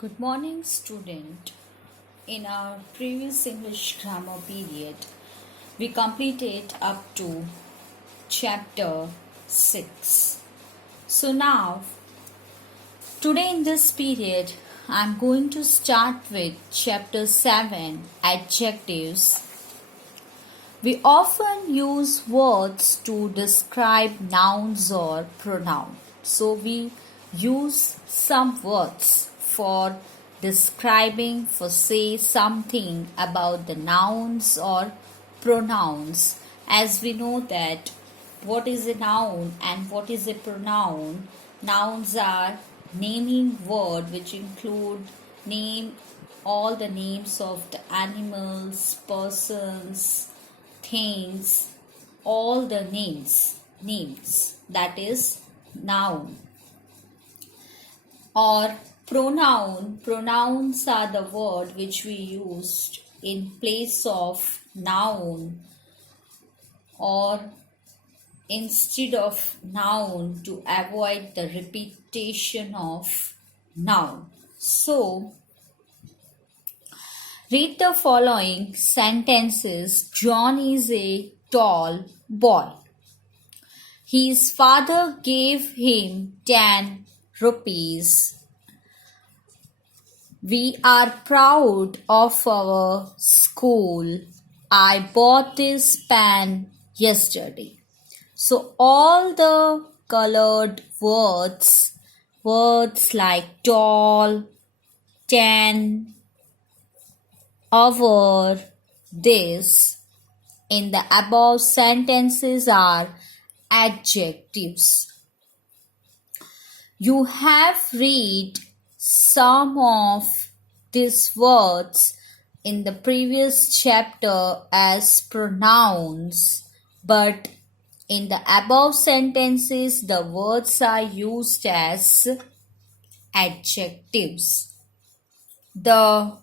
Good morning, student. In our previous English grammar period, we completed up to chapter 6. So now, today in this period, I'm going to start with chapter 7, Adjectives. We often use words to describe nouns or pronouns. So we use some words for describing, for say something about the nouns or pronouns. As we know that what is a noun and what is a pronoun. Nouns are naming word which include name all the names of the animals, persons, things, all the names, that is noun. Or pronouns are the word which we used in place of noun or instead of noun to avoid the repetition of noun. So read the following sentences. John is a tall boy. His father gave him 10 rupees. We are proud of our school. I bought this pen yesterday. So all the colored words like tall, 10, our, this, in the above sentences are adjectives. You have read some of these words in the previous chapter as pronouns, but in the above sentences the words are used as adjectives. The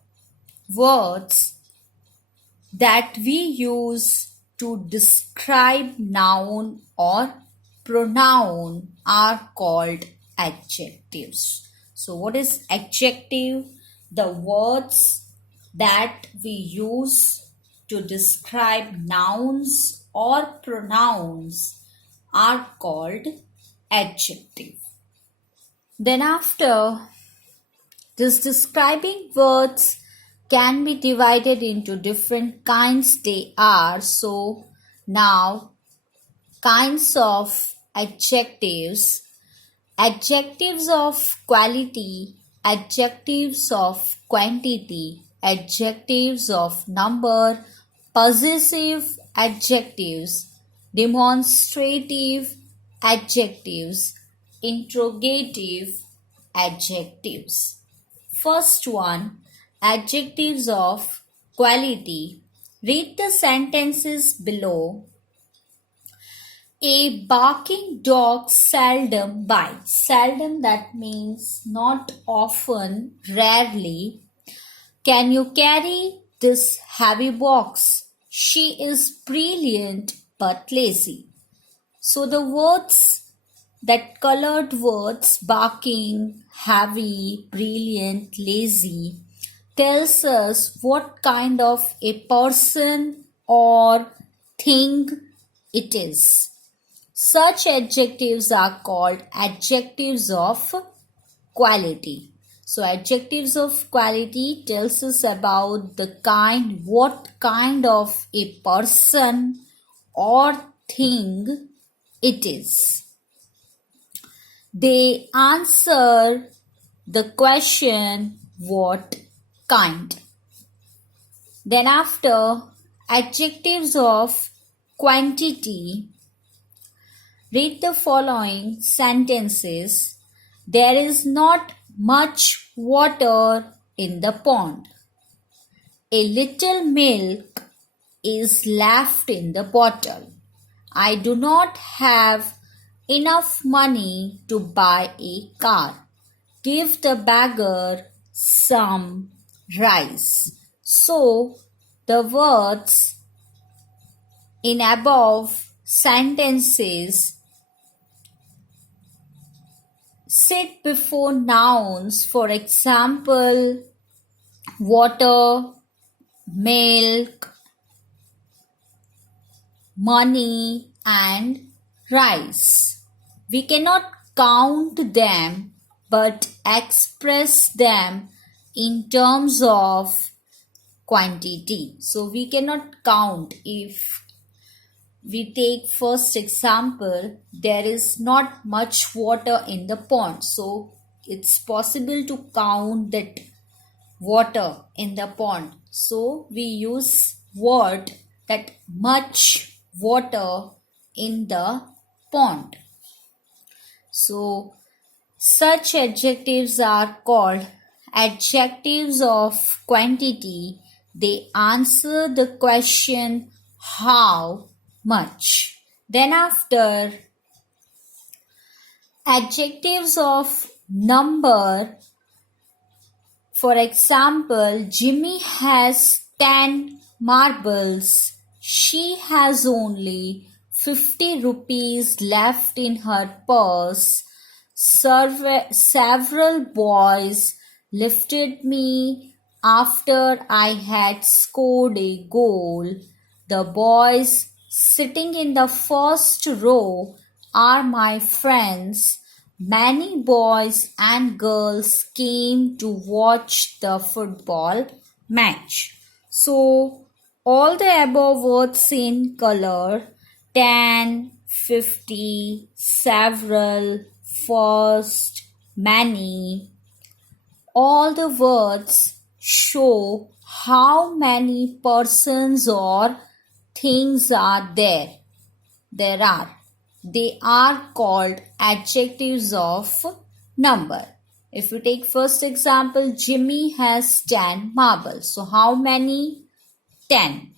words that we use to describe noun or pronoun are called adjectives. So what is adjective? The words that we use to describe nouns or pronouns are called adjective. Then after, this describing words can be divided into different kinds they are. So now kinds of adjectives. Adjectives of quality, adjectives of quantity, adjectives of number, possessive adjectives, demonstrative adjectives, interrogative adjectives. First one, adjectives of quality. Read the sentences below. A barking dog seldom bites. Seldom, that means not often, rarely. Can you carry this heavy box? She is brilliant but lazy. So the words, that colored words, barking, heavy, brilliant, lazy, tells us what kind of a person or thing it is. Such adjectives are called adjectives of quality. So adjectives of quality tells us about the kind, what kind of a person or thing it is. They answer the question what kind. Then after, adjectives of quantity. Read the following sentences. There is not much water in the pond. A little milk is left in the bottle. I do not have enough money to buy a car. Give the beggar some rice. So the words in above sentences sit before nouns. For example, water, milk, money, and rice. We cannot count them but express them in terms of quantity. So we cannot count. If we take first example, there is not much water in the pond, so it's possible to count that water in the pond. So we use word that much water in the pond. So such adjectives are called adjectives of quantity. They answer the question how much. Then after, adjectives of number. For example, Jimmy has 10 marbles. She has only 50 rupees left in her purse. Several boys lifted me after I had scored a goal. The boys sitting in the first row are my friends. Many boys and girls came to watch the football match. So, all the above words in color: 10, 50, several, first, many. All the words show how many persons or things are there. They are called adjectives of number. If you take first example, Jimmy has 10 marbles. So how many? 10.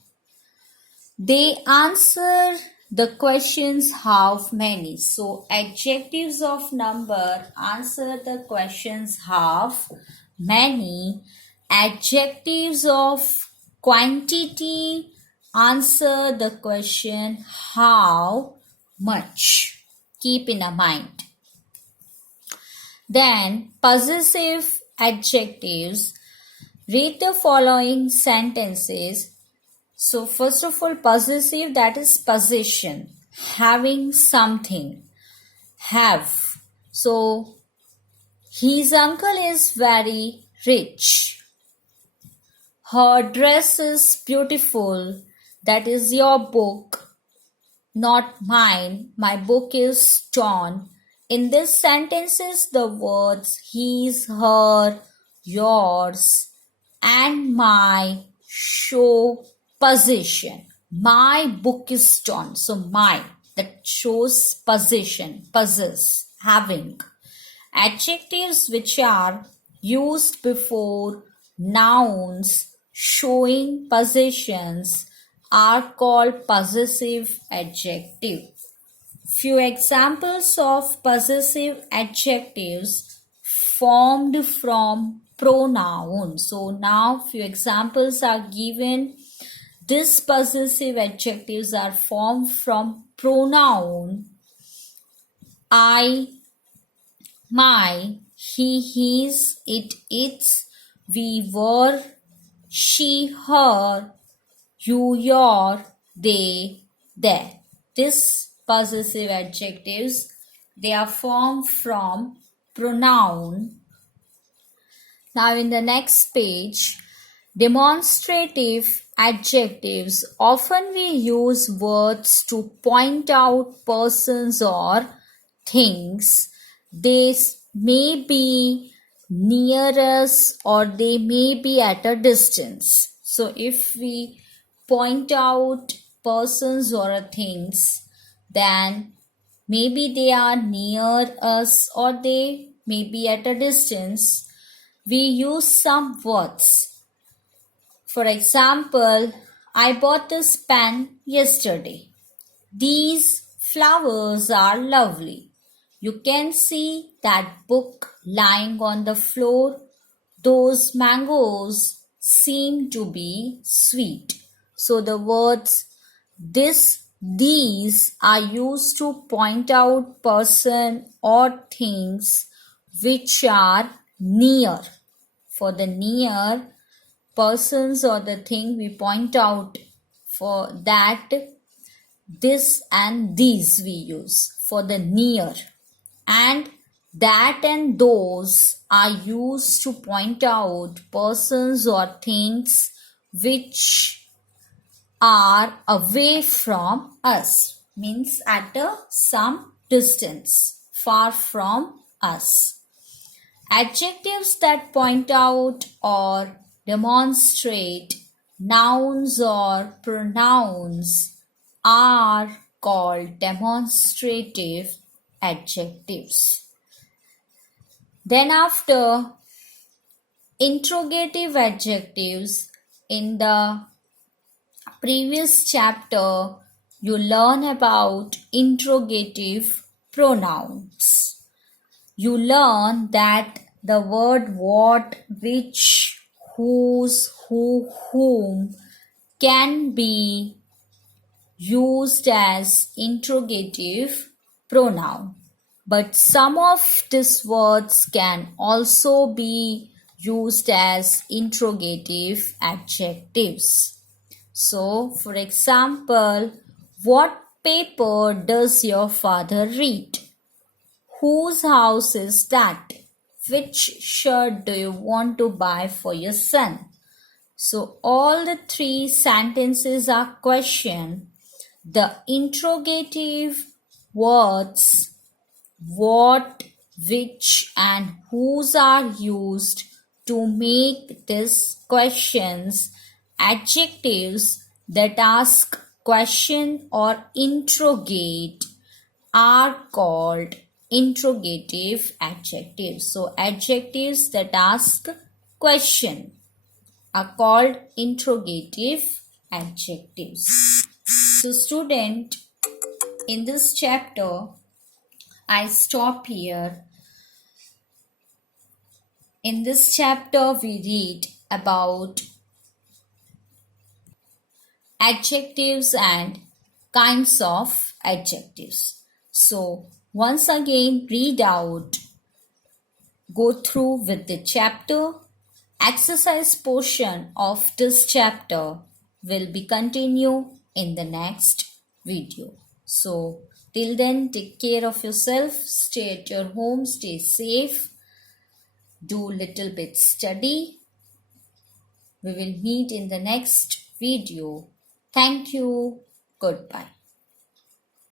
They answer the questions how many. So adjectives of number answer the questions how many. Adjectives of quantity answer the question how much. Keep in mind. Then possessive adjectives. Read the following sentences. So first of all, possessive, that is possession, having something, have. So his uncle is very rich. Her dress is beautiful. That is your book, not mine. My book is torn. In these sentences, the words his, her, yours, and my show possession. My book is torn. So my, that shows possession, possess, having. Adjectives which are used before nouns showing possessions are called possessive adjective. Few examples of possessive adjectives formed from pronouns. So now few examples are given. These possessive adjectives are formed from pronoun I, my, he, his, it, its, we, were, she, her, you, your, they, their. These possessive adjectives, they are formed from pronoun. Now in the next page, demonstrative adjectives. Often we use words to point out persons or things. They may be near us or they may be at a distance. So if we point out persons or things, then maybe they are near us or they may be at a distance. We use some words. For example, I bought this pen yesterday. These flowers are lovely. You can see that book lying on the floor. Those mangoes seem to be sweet. So the words these are used to point out person or things which are near. For the near persons or the thing, we point out for that this and these we use for the near, and that and those are used to point out persons or things which are away from us, means at some distance, far from us. Adjectives that point out or demonstrate nouns or pronouns are called demonstrative adjectives. Then after, interrogative adjectives. In the previous chapter, you learn about interrogative pronouns. You learn that the word what, which, whose, who, whom can be used as interrogative pronoun. But some of these words can also be used as interrogative adjectives. So, for example, what paper does your father read? Whose house is that? Which shirt do you want to buy for your son? So, all the three sentences are question. The interrogative words what, which, and whose are used to make these questions. Adjectives that ask question or interrogate are called interrogative adjectives. So, adjectives that ask question are called interrogative adjectives. So, student, in this chapter, I stop here. In this chapter, we read about adjectives and kinds of adjectives. So, once again, read out, go through with the chapter. Exercise portion of this chapter will be continued in the next video. So, till then, take care of yourself, stay at your home, stay safe, do little bit study. We will meet in the next video. Thank you. Goodbye.